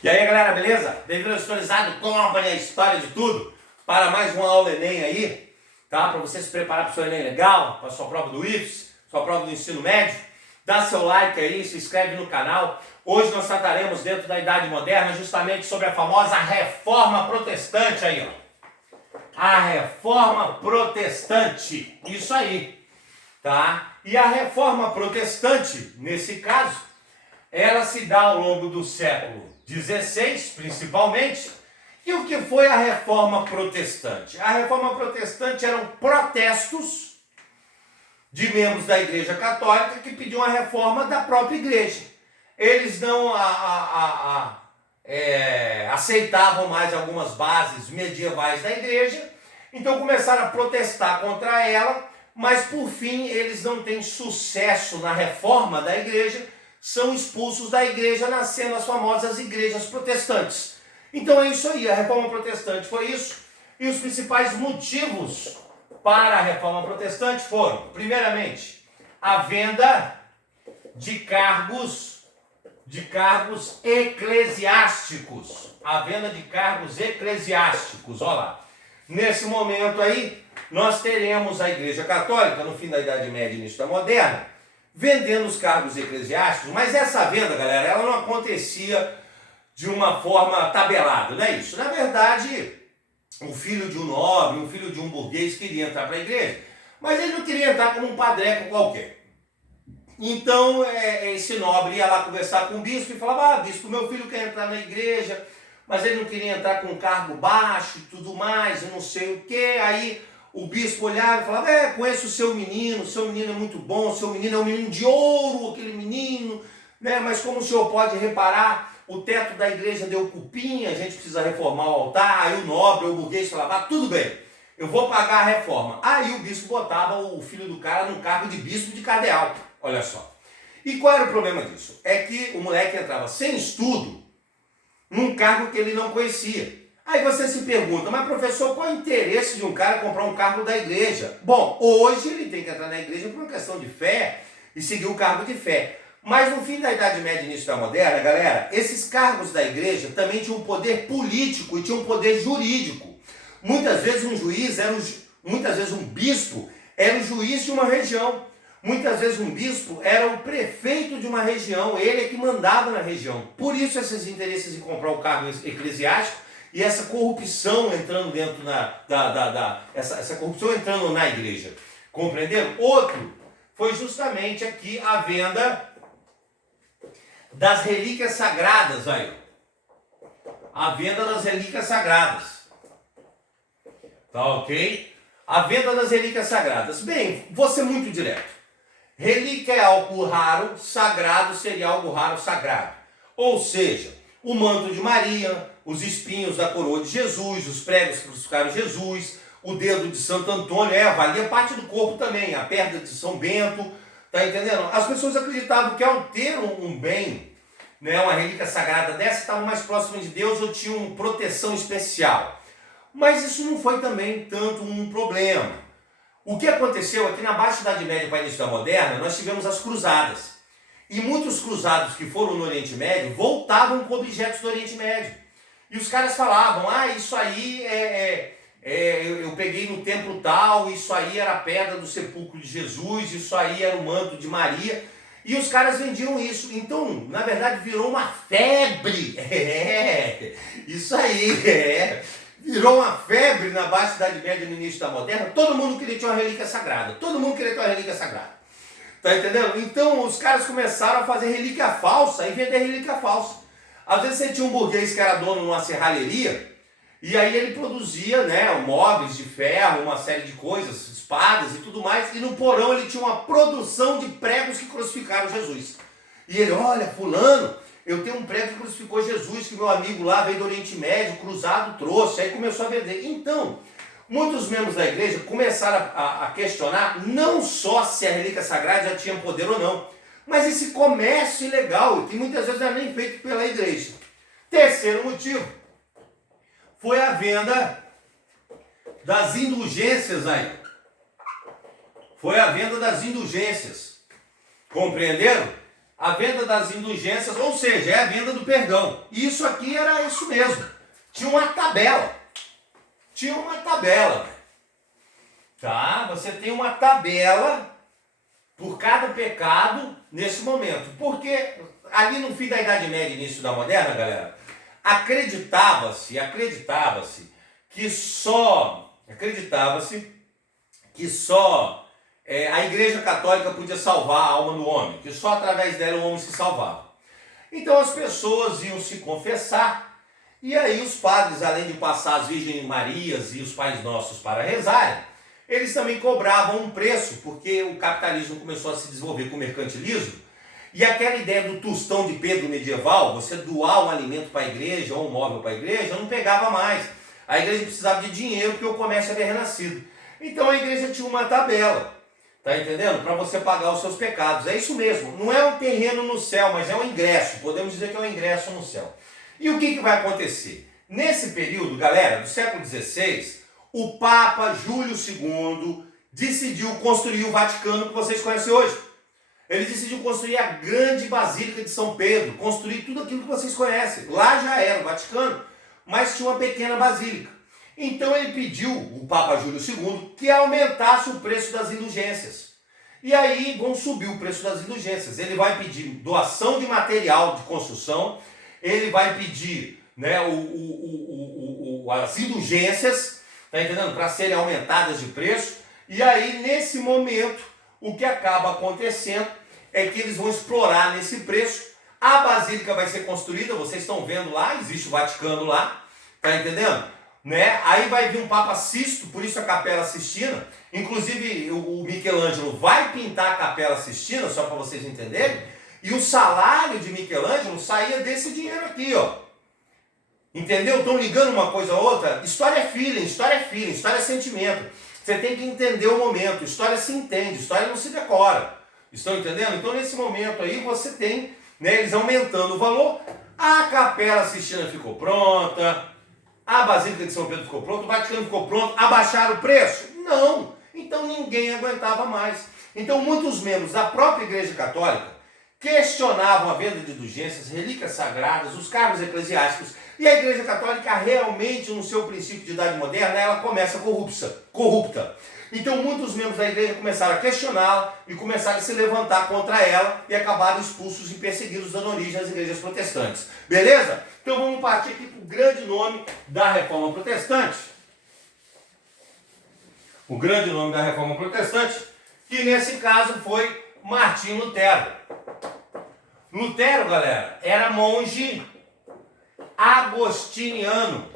E aí galera, beleza? Bem-vindo ao Historizado Company, a história de tudo, para mais uma aula Enem aí, tá? Para você se preparar para o seu Enem legal, para a sua prova do IFES, sua prova do ensino médio. Dá seu like aí, se inscreve no canal. Hoje nós trataremos dentro da Idade Moderna justamente sobre a famosa Reforma Protestante aí, ó. A Reforma Protestante, isso aí, tá? E a Reforma Protestante, nesse caso, ela se dá ao longo do século XVI, principalmente. E o que foi a Reforma Protestante? A Reforma Protestante eram protestos de membros da Igreja Católica que pediam a reforma da própria Igreja. Eles não aceitavam mais algumas bases medievais da Igreja, então começaram a protestar contra ela, mas por fim eles não têm sucesso na reforma da Igreja, são expulsos da igreja, nascendo as famosas igrejas protestantes. Então é isso aí, a Reforma Protestante foi isso. E os principais motivos para a Reforma Protestante foram, primeiramente, a venda de cargos eclesiásticos. A venda de cargos eclesiásticos, olha lá. Nesse momento aí, nós teremos a Igreja Católica, no fim da Idade Média e início da Moderna, vendendo os cargos eclesiásticos, mas essa venda, galera, ela não acontecia de uma forma tabelada, não é isso? Na verdade, um filho de um nobre, um filho de um burguês queria entrar para a igreja, mas ele não queria entrar como um padreco qualquer. Então, esse nobre ia lá conversar com o bispo e falava, bispo, meu filho quer entrar na igreja, mas ele não queria entrar com um cargo baixo e tudo mais, e não sei o quê, aí o bispo olhava e falava, conheço o seu menino é muito bom, o seu menino é um menino de ouro, aquele menino, né? Mas como o senhor pode reparar, o teto da igreja deu cupinha, a gente precisa reformar o altar. Aí o nobre, o burguês falava, tudo bem, eu vou pagar a reforma. Aí o bispo botava o filho do cara no cargo de bispo de cardeal, olha só. E qual era o problema disso? É que o moleque entrava sem estudo num cargo que ele não conhecia. Aí você se pergunta, mas professor, qual é o interesse de um cara comprar um cargo da igreja? Bom, hoje ele tem que entrar na igreja por uma questão de fé e seguir o cargo de fé. Mas no fim da Idade Média e início da Moderna, galera, esses cargos da igreja também tinham um poder político e tinham um poder jurídico. Muitas vezes um bispo era o juiz de uma região. Muitas vezes um bispo era o prefeito de uma região, ele é que mandava na região. Por isso esses interesses em comprar o cargo eclesiástico e essa corrupção entrando dentro essa corrupção entrando na igreja. Compreenderam? Outro foi justamente aqui a venda das relíquias sagradas aí. A venda das relíquias sagradas. Tá ok? A venda das relíquias sagradas. Bem, vou ser muito direto. Relíquia é algo raro, sagrado seria algo raro, sagrado. Ou seja, o manto de Maria, os espinhos da coroa de Jesus, os pregos que crucificaram Jesus, o dedo de Santo Antônio, valia parte do corpo também, a perna de São Bento, tá entendendo? As pessoas acreditavam que ao ter um bem, né, uma relíquia sagrada dessa, estavam mais próximas de Deus ou tinham proteção especial. Mas isso não foi também tanto um problema. O que aconteceu é que na Baixa Idade Média para o início da Moderna, nós tivemos as cruzadas. E muitos cruzados que foram no Oriente Médio voltavam com objetos do Oriente Médio. E os caras falavam, isso aí eu peguei no templo tal, isso aí era a pedra do sepulcro de Jesus, isso aí era o manto de Maria. E os caras vendiam isso. Então, na verdade, virou uma febre. Isso aí, virou uma febre na Baixa Idade Média e no início da Moderna. Todo mundo queria ter uma relíquia sagrada. Todo mundo queria ter uma relíquia sagrada. Tá entendendo? Então os caras começaram a fazer relíquia falsa e vender relíquia falsa. Às vezes você tinha um burguês que era dono de uma serralheria e aí ele produzia, né, móveis de ferro, uma série de coisas, espadas e tudo mais, e no porão ele tinha uma produção de pregos que crucificaram Jesus. E ele, olha, fulano, eu tenho um prego que crucificou Jesus, que meu amigo lá veio do Oriente Médio, cruzado, trouxe, aí começou a vender. Então, muitos membros da igreja começaram a questionar não só se a relíquia sagrada já tinha poder ou não, mas esse comércio ilegal, que muitas vezes não era nem feito pela igreja. Terceiro motivo foi a venda das indulgências aí. Foi a venda das indulgências. Compreenderam? a venda das indulgências, ou seja, é a venda do perdão. E isso aqui era isso mesmo. Tinha uma tabela. Tinha uma tabela. Tá? Você tem uma tabela por cada pecado nesse momento. Porque ali no fim da Idade Média e início da Moderna, galera, acreditava-se que só a Igreja Católica podia salvar a alma do homem, que só através dela o homem se salvava. Então as pessoas iam se confessar, e aí os padres, além de passar as Virgens Marias e os Pais Nossos para rezarem, eles também cobravam um preço, porque o capitalismo começou a se desenvolver com o mercantilismo, e aquela ideia do tostão de Pedro medieval, você doar um alimento para a igreja ou um móvel para a igreja, não pegava mais. A igreja precisava de dinheiro porque o comércio havia renascido. Então a igreja tinha uma tabela, tá entendendo? Para você pagar os seus pecados. É isso mesmo, não é um terreno no céu, mas é um ingresso. Podemos dizer que é um ingresso no céu. E o que vai acontecer? Nesse período, galera, do século XVI, o Papa Júlio II decidiu construir o Vaticano que vocês conhecem hoje. Ele decidiu construir a grande Basílica de São Pedro, construir tudo aquilo que vocês conhecem. Lá já era o Vaticano, mas tinha uma pequena basílica. Então ele pediu, o Papa Júlio II, que aumentasse o preço das indulgências. E aí vão subir o preço das indulgências. Ele vai pedir doação de material de construção, ele vai pedir, né, as indulgências, tá entendendo? Para serem aumentadas de preço. E aí, nesse momento, o que acaba acontecendo é que eles vão explorar nesse preço. A basílica vai ser construída, vocês estão vendo lá, existe o Vaticano lá, tá entendendo? Né? Aí vai vir um Papa Sisto, por isso a Capela Sistina. Inclusive o Michelangelo vai pintar a Capela Sistina, só para vocês entenderem. E o salário de Michelangelo saía desse dinheiro aqui, ó. Entendeu? Estão ligando uma coisa a outra? História é feeling, história é sentimento. Você tem que entender o momento. História se entende, história não se decora. Estão entendendo? Então nesse momento aí você tem, né, eles aumentando o valor. A Capela Sistina ficou pronta, a Basílica de São Pedro ficou pronta, o Vaticano ficou pronto. Abaixaram o preço? Não. Então ninguém aguentava mais. Então muitos membros da própria Igreja Católica questionavam a venda de indulgências, relíquias sagradas, os cargos eclesiásticos. E a Igreja Católica realmente, no seu princípio de idade moderna, ela começa corrupta. Então muitos membros da igreja começaram a questioná-la e começaram a se levantar contra ela e acabaram expulsos e perseguidos, dando origem às igrejas protestantes. Beleza? Então vamos partir aqui para o grande nome da Reforma Protestante. O grande nome da Reforma Protestante, que nesse caso foi Martinho Lutero. Lutero, galera, era monge agostiniano.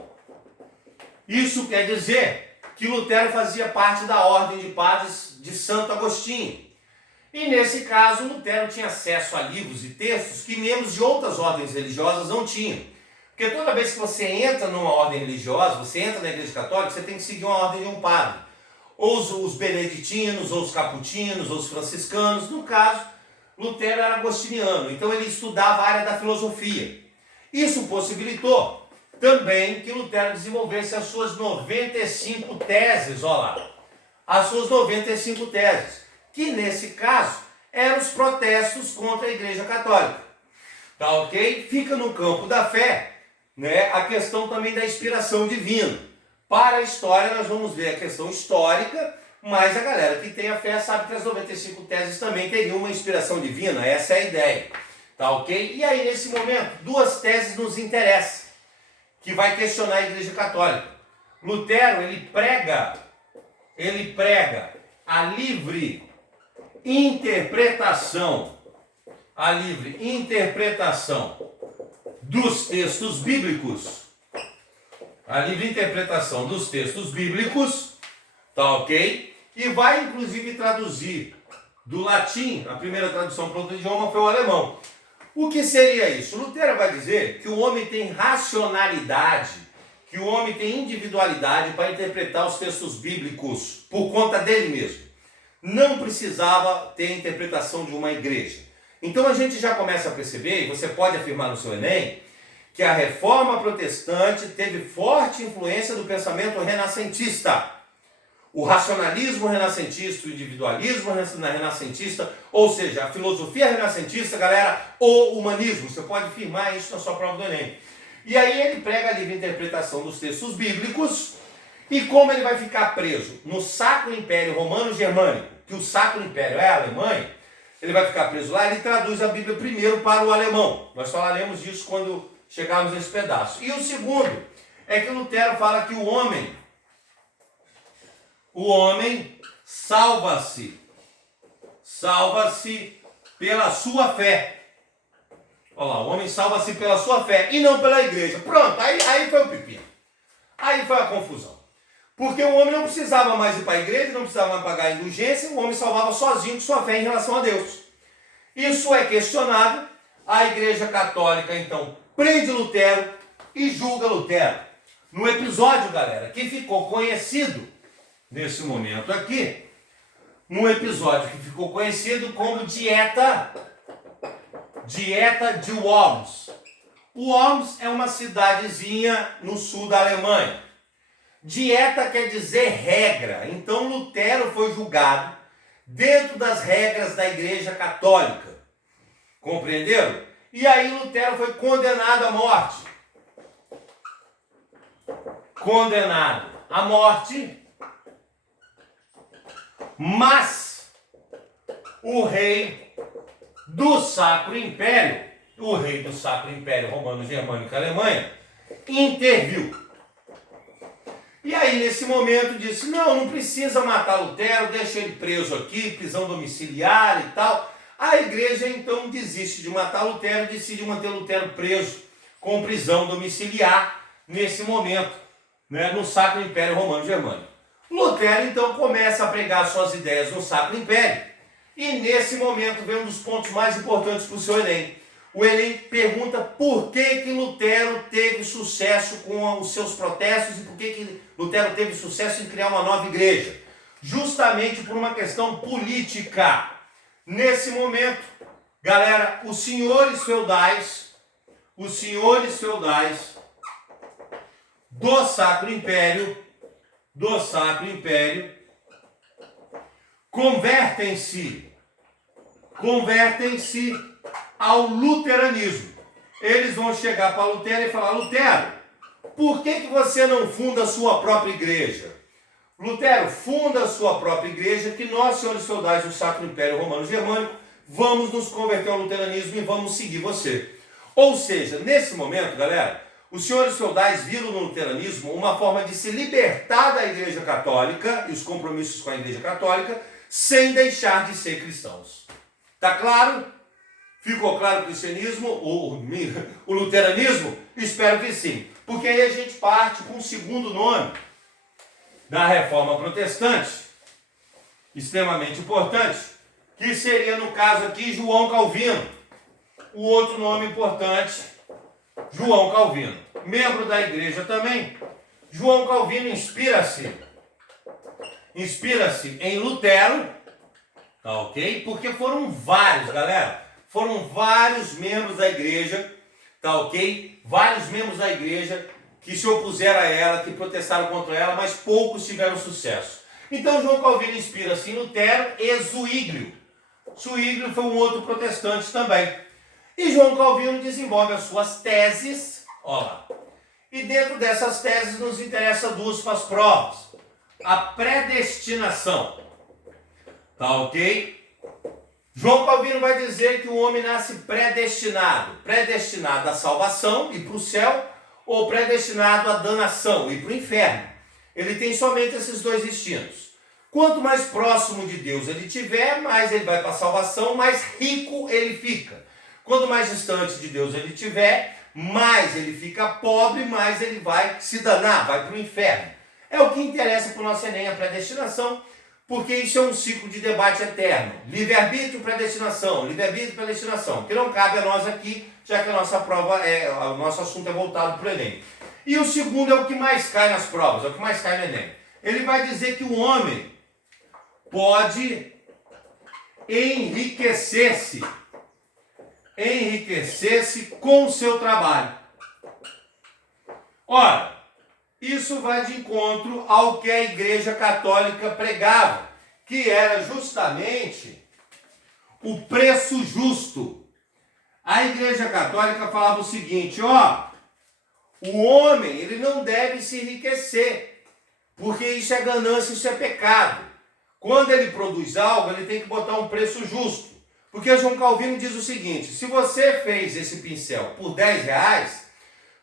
Isso quer dizer que Lutero fazia parte da Ordem de Padres de Santo Agostinho. E nesse caso, Lutero tinha acesso a livros e textos que membros de outras ordens religiosas não tinham. Porque toda vez que você entra numa ordem religiosa, você entra na Igreja Católica, você tem que seguir uma ordem de um padre. Ou os beneditinos, ou os caputinos, ou os franciscanos. No caso, Lutero era agostiniano, então ele estudava a área da filosofia. Isso possibilitou também que Lutero desenvolvesse as suas 95 teses, olha lá. As suas 95 teses, que nesse caso eram os protestos contra a Igreja Católica. Tá ok? Fica no campo da fé, né, a questão também da inspiração divina. Para a história nós vamos ver a questão histórica, mas a galera que tem a fé sabe que as 95 teses também teriam uma inspiração divina, essa é a ideia. Tá ok? E aí nesse momento, duas teses nos interessam, que vai questionar a Igreja Católica. Lutero, ele prega a livre interpretação dos textos bíblicos. A livre interpretação dos textos bíblicos, tá ok? E vai inclusive traduzir do latim, a primeira tradução para outro idioma foi o alemão. O que seria isso? Lutero vai dizer que o homem tem racionalidade, que o homem tem individualidade para interpretar os textos bíblicos por conta dele mesmo. Não precisava ter a interpretação de uma igreja. Então a gente já começa a perceber, e você pode afirmar no seu Enem, que a Reforma Protestante teve forte influência do pensamento renascentista. o racionalismo renascentista, o individualismo renascentista, ou seja, a filosofia renascentista, galera, o humanismo. Você pode firmar isso na sua prova do Enem. E aí ele prega a livre interpretação dos textos bíblicos, e como ele vai ficar preso no Sacro Império Romano-Germânico, que o Sacro Império é a Alemanha, ele vai ficar preso lá, ele traduz a Bíblia primeiro para o alemão. Nós falaremos disso quando chegarmos nesse pedaço. E o segundo é que Lutero fala que o homem salva-se pela sua fé. Olha lá, o homem salva-se pela sua fé e não pela igreja. Pronto, aí foi o pepino. Aí foi a confusão. Porque o homem não precisava mais ir para a igreja, não precisava mais pagar a indulgência, o homem salvava sozinho com sua fé em relação a Deus. Isso é questionável. A Igreja Católica, então, prende Lutero e julga Lutero. No episódio, galera, que ficou conhecido nesse momento aqui, no episódio que ficou conhecido como Dieta de Worms. Worms é uma cidadezinha no sul da Alemanha. Dieta quer dizer regra. Então Lutero foi julgado dentro das regras da Igreja Católica. Compreenderam? E aí Lutero foi condenado à morte. Condenado à morte. Mas o rei do Sacro Império, Romano-Germânico Alemanha, interviu. E aí, nesse momento, disse, não precisa matar Lutero, deixa ele preso aqui, prisão domiciliar e tal. A igreja, então, desiste de matar Lutero e decide manter Lutero preso com prisão domiciliar nesse momento, né, no Sacro Império Romano-Germânico. Lutero, então, começa a pregar suas ideias no Sacro Império. E, nesse momento, vem um dos pontos mais importantes para o seu Enem. O Enem pergunta por que Lutero teve sucesso com os seus protestos e por que Lutero teve sucesso em criar uma nova igreja. Justamente por uma questão política. Nesse momento, galera, os senhores feudais do Sacro Império, convertem-se ao luteranismo. Eles vão chegar para Lutero e falar, Lutero, por que você não funda a sua própria igreja? Lutero, funda a sua própria igreja, que nós, senhores feudais do Sacro Império Romano-Germânico, vamos nos converter ao luteranismo e vamos seguir você. Ou seja, nesse momento, galera, os senhores feudais viram no luteranismo uma forma de se libertar da Igreja Católica e os compromissos com a Igreja Católica, sem deixar de ser cristãos. Tá claro? Ficou claro o cristianismo, o luteranismo? Espero que sim. Porque aí a gente parte com o segundo nome da Reforma Protestante, extremamente importante, que seria, no caso aqui, João Calvino. O outro nome importante, João Calvino. Membro da igreja também. João Calvino inspira-se em Lutero, tá ok? Porque foram vários, galera. Foram vários membros da igreja, tá ok? Vários membros da igreja que se opuseram a ela, que protestaram contra ela, mas poucos tiveram sucesso. Então João Calvino inspira-se em Lutero e Zwinglio. Zwinglio foi um outro protestante também. E João Calvino desenvolve as suas teses, ó lá. E dentro dessas teses nos interessa duas para as provas. A predestinação, tá ok? João Calvino vai dizer que o homem nasce predestinado à salvação e para o céu, ou predestinado à danação e para o inferno. Ele tem somente esses dois destinos. Quanto mais próximo de Deus ele tiver, mais ele vai para a salvação, mais rico ele fica. Quanto mais distante de Deus ele tiver, mais ele fica pobre, mais ele vai se danar, vai para o inferno. É o que interessa para o nosso Enem, a predestinação, porque isso é um ciclo de debate eterno. Livre-arbítrio, predestinação, livre-arbítrio, predestinação, que não cabe a nós aqui, já que a nossa prova o nosso assunto é voltado para o Enem. E o segundo é o que mais cai nas provas, é o que mais cai no Enem. Ele vai dizer que o homem pode enriquecer-se com o seu trabalho. Ora, Isso vai de encontro ao que a Igreja Católica pregava, que era justamente o preço justo. A Igreja Católica falava o seguinte, ó, o homem ele não deve se enriquecer, porque isso é ganância, isso é pecado. Quando ele produz algo, ele tem que botar um preço justo. Porque João Calvino diz o seguinte, se você fez esse pincel por 10 reais,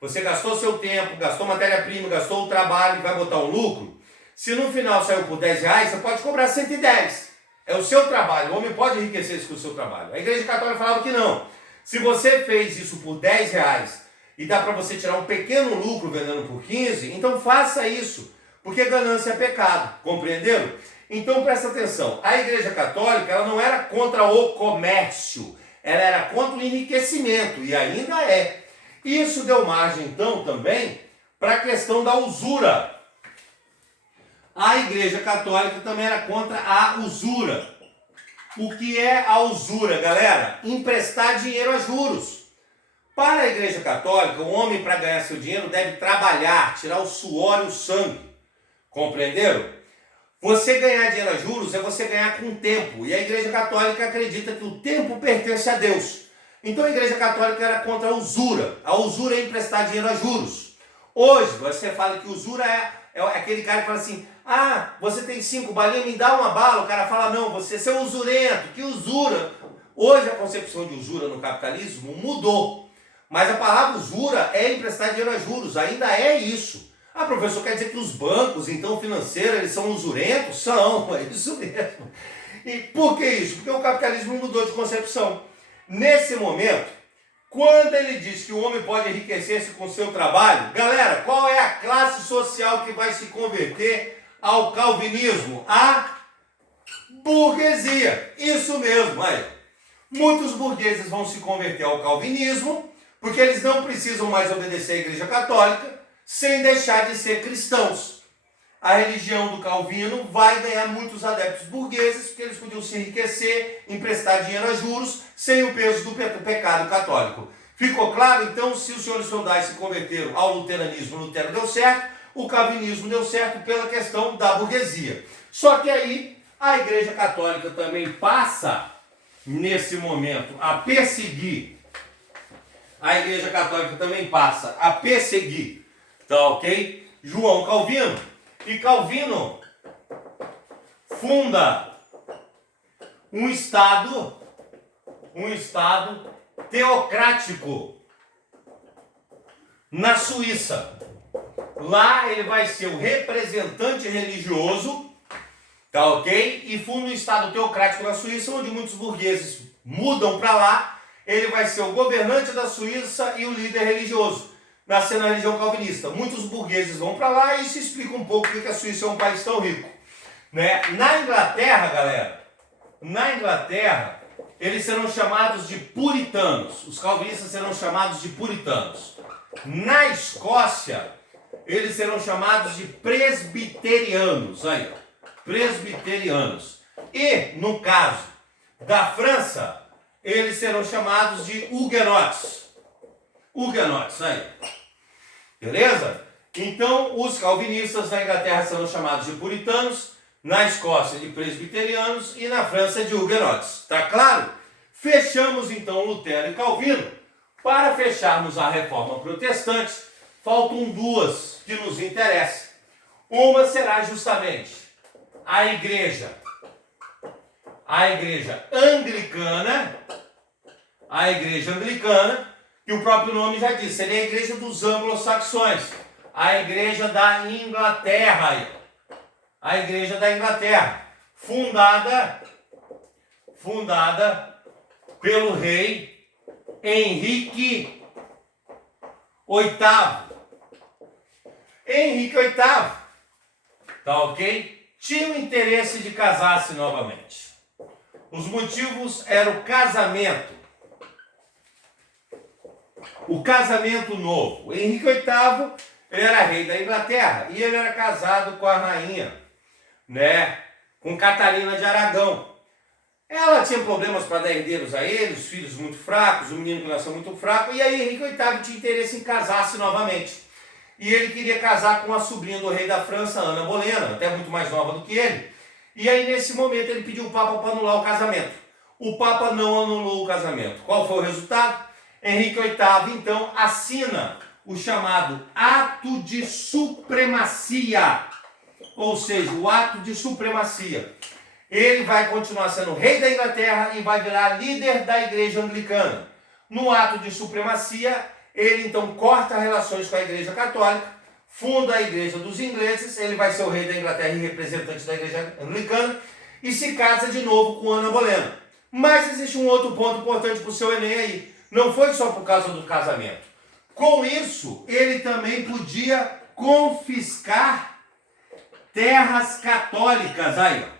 você gastou seu tempo, gastou matéria-prima, gastou o trabalho e vai botar um lucro, se no final saiu por 10 reais, você pode cobrar 110. É o seu trabalho, o homem pode enriquecer com o seu trabalho. A Igreja Católica falava que não. Se você fez isso por 10 reais e dá para você tirar um pequeno lucro vendendo por 15, então faça isso, porque ganância é pecado, compreenderam? Então presta atenção, a Igreja Católica ela não era contra o comércio, ela era contra o enriquecimento, e ainda é. Isso deu margem então também para a questão da usura. A Igreja Católica também era contra a usura. O que é a usura, galera? Emprestar dinheiro a juros. Para a Igreja Católica, o homem para ganhar seu dinheiro deve trabalhar, tirar o suor e o sangue. Compreenderam? Você ganhar dinheiro a juros é você ganhar com tempo. E a Igreja Católica acredita que o tempo pertence a Deus. Então a Igreja Católica era contra a usura. A usura é emprestar dinheiro a juros. Hoje você fala que usura é aquele cara que fala assim, ah, você tem 5 balinhas, me dá uma bala. O cara fala, não, você é usurento, que usura. Hoje a concepção de usura no capitalismo mudou. Mas a palavra usura é emprestar dinheiro a juros, ainda é isso. Ah, professor, quer dizer que os bancos, então, financeiros, eles são usurentos? São, é isso mesmo. E por que isso? Porque o capitalismo mudou de concepção. Nesse momento, quando ele diz que o homem pode enriquecer-se com o seu trabalho, galera, qual é a classe social que vai se converter ao calvinismo? A burguesia. Isso mesmo, aí. Muitos burgueses vão se converter ao calvinismo, porque eles não precisam mais obedecer à Igreja Católica, sem deixar de ser cristãos. A religião do Calvino vai ganhar muitos adeptos burgueses, porque eles podiam se enriquecer, emprestar dinheiro a juros, sem o peso do pecado católico. Ficou claro? Então, se os senhores feudais se converteram ao luteranismo, o Lutero deu certo, o calvinismo deu certo pela questão da burguesia. Só que aí, a Igreja Católica também passa, nesse momento, a perseguir. A Igreja Católica também passa a perseguir, tá ok? João Calvino. E Calvino funda um estado teocrático na Suíça. Lá ele vai ser o representante religioso, tá ok? E funda um estado teocrático na Suíça, onde muitos burgueses mudam para lá. Ele vai ser o governante da Suíça e o líder religioso, nascendo na religião calvinista. Muitos burgueses vão para lá e isso explica um pouco porque a Suíça é um país tão rico, né? Na Inglaterra, galera, eles serão chamados de puritanos. Os calvinistas serão chamados de puritanos. Na Escócia, eles serão chamados de presbiterianos. Aí, ó, presbiterianos. E, no caso da França, eles serão chamados de huguenotes. Huguenotes, aí. Beleza? Então, os calvinistas na Inglaterra serão chamados de puritanos, na Escócia de presbiterianos e na França de huguenotes. Tá claro? Fechamos então Lutero e Calvino. Para fecharmos a reforma protestante, faltam duas que nos interessam. Uma será justamente a igreja anglicana, que o próprio nome já diz, seria a igreja dos anglo-saxões, a igreja da Inglaterra, fundada pelo rei Henrique VIII. Henrique VIII, tá ok? Tinha o interesse de casar-se novamente. Os motivos eram o casamento. O casamento novo. O Henrique VIII, ele era rei da Inglaterra e ele era casado com a rainha, né? Com Catarina de Aragão. Ela tinha problemas para dar herdeiros a ele, os filhos muito fracos, o menino que nasceu muito fraco, e aí Henrique VIII tinha interesse em casar-se novamente. e ele queria casar com a sobrinha do rei da França, Ana Bolena, até muito mais nova do que ele. E aí, nesse momento, ele pediu o Papa para anular o casamento. O Papa não anulou o casamento. Qual foi o resultado? Henrique VIII, então, assina o chamado Ato de Supremacia, ou seja, o Ato de Supremacia. Ele vai continuar sendo rei da Inglaterra e vai virar líder da Igreja Anglicana. No Ato de Supremacia, ele então corta relações com a Igreja Católica, funda a Igreja dos Ingleses, ele vai ser o rei da Inglaterra e representante da Igreja Anglicana, e se casa de novo com Ana Bolena. Mas existe um outro ponto importante para o seu Enem aí. Não foi só por causa do casamento. Com isso, ele também podia confiscar terras católicas. Aí, ó.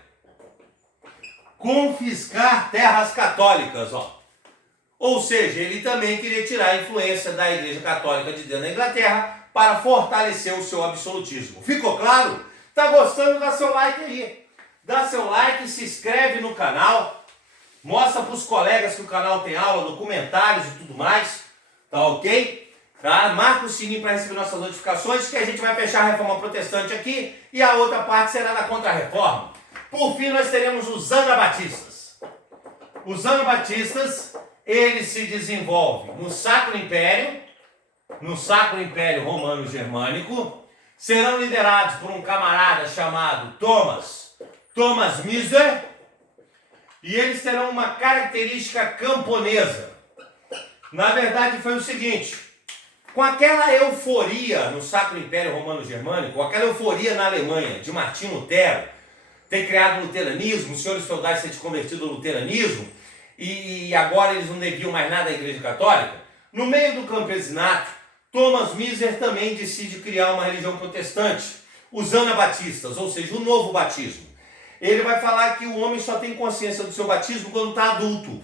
Confiscar terras católicas, ó. Ou seja, ele também queria tirar a influência da Igreja Católica de dentro da Inglaterra para fortalecer o seu absolutismo. Ficou claro? Tá gostando? Dá seu like aí. Dá seu like, se inscreve no canal. Mostra para os colegas que o canal tem aula, documentários e tudo mais. Tá ok? Tá? Marca o sininho para receber nossas notificações, que a gente vai fechar a reforma protestante aqui e a outra parte será da contra-reforma. Por fim, nós teremos os anabatistas. Os anabatistas, eles se desenvolvem no Sacro Império Romano-Germânico, serão liderados por um camarada chamado Thomas Müser, e eles terão uma característica camponesa. Na verdade, foi o seguinte: com aquela euforia no Sacro Império Romano-Germânico, com aquela euforia na Alemanha de Martinho Lutero ter criado o luteranismo, os senhores feudais terem se convertido ao luteranismo, e agora eles não deviam mais nada à Igreja Católica, no meio do campesinato, Thomas Müser também decide criar uma religião protestante, os anabatistas, ou seja, o novo batismo. Ele vai falar que o homem só tem consciência do seu batismo quando está adulto,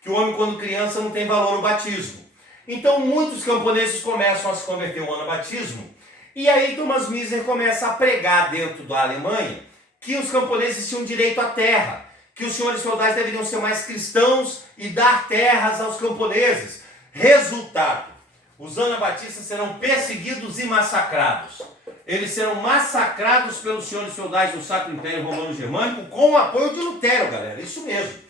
que o homem, quando criança, não tem valor no batismo. Então, muitos camponeses começam a se converter ao anabatismo, e aí Thomas Müser começa a pregar dentro da Alemanha que os camponeses tinham direito à terra, que os senhores feudais deveriam ser mais cristãos e dar terras aos camponeses. Resultado: os anabatistas serão perseguidos e massacrados. Eles serão massacrados pelos senhores feudais do Sacro Império Romano-Germânico com o apoio de Lutero, galera, isso mesmo.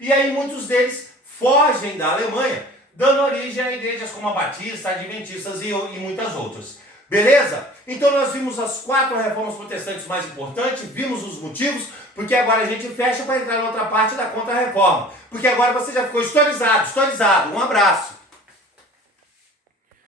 E aí muitos deles fogem da Alemanha, dando origem a igrejas como a Batista, Adventistas e muitas outras. Beleza? Então nós vimos as 4 reformas protestantes mais importantes, vimos os motivos, porque agora a gente fecha para entrar na outra parte da contra-reforma. Porque agora você já ficou historizado. Um abraço.